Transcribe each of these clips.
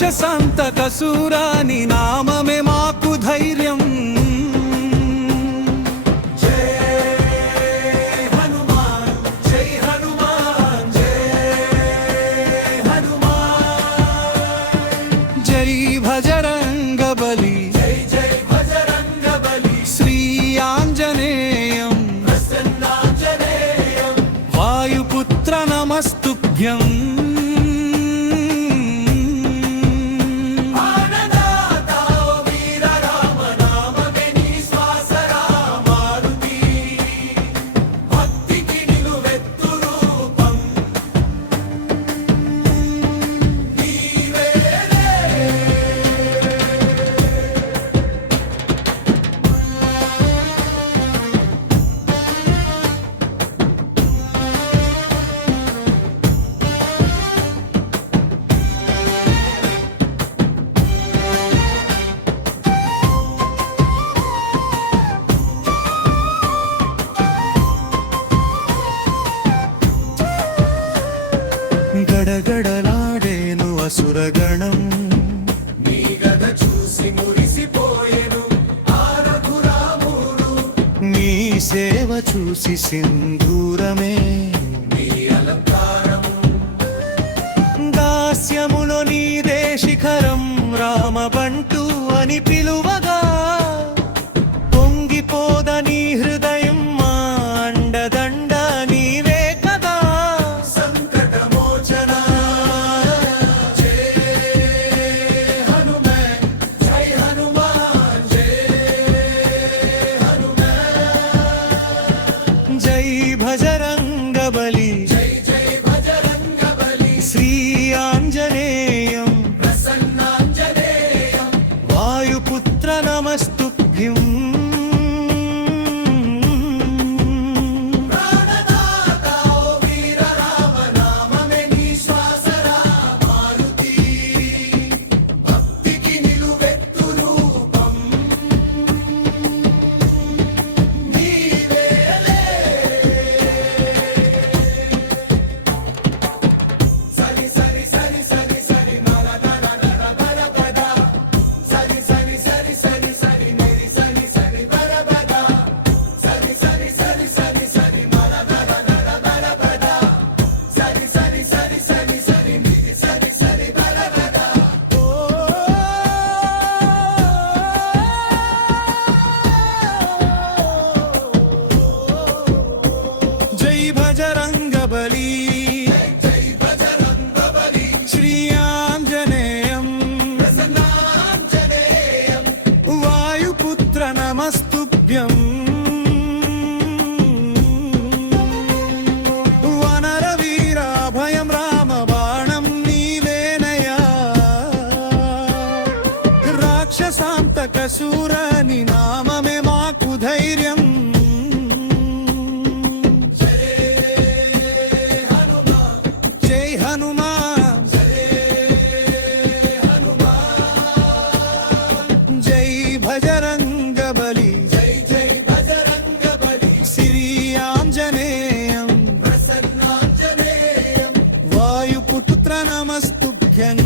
రాక్షసాంతక శూరాని నామమే మాకు ధైర్యం. భజరంగ బలి జై జై భజరంగ బలి శ్రీ ఆంజనేయం ప్రసన్నాంజనేయం వాయుపుత్ర నమస్తుభ్యం. గడగడలాడేను అసురగణం నీ గద చూసి మురిసిపోయెను ఆ రఘురాముడు. నీ సేవ చూసి సింధూరమే నీ అలంకారం. దాస్యములో నీదే శిఖరం రామబంటూ అని పిలువగా పొంగిపోదని హృదయం మా అండదండ నీవే కదా. జై భజరంగ బలి జై జై భజరంగ బలి శ్రీ ఆంజనేయం ప్రసన్నాంజనేయం వాయుపుత్ర నమస్తుభ్యం. నమస్తుభ్యం. వనర వీర అభయం రామ బాణం నీవేనయా. రాక్షసాంతక శూరాని నామమే మాకు ధైర్యం. జై హనుమాన్ జై భజరంగ బలి జై జై భజరంగ బలి శ్రీ ఆంజనేయం ప్రసన్నాంజనేయం వాయుపుత్ర నమస్తుభ్యం.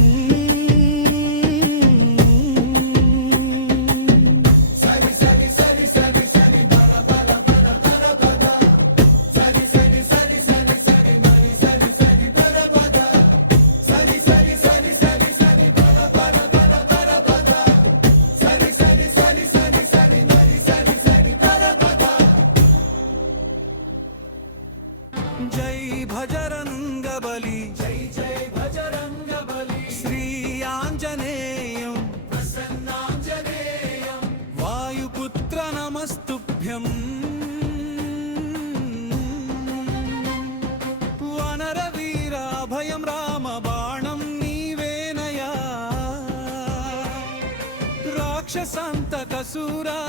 జై భజరంగ బలి జై జై భజరంగ బలి శ్రీ ఆంజనేయం ప్రసన్నాంజనేయం వాయుపుత్ర నమస్తుభ్యం. వనర వీర అభయం రామ బాణం నీవేనయా. రాక్షసాంతక శూరా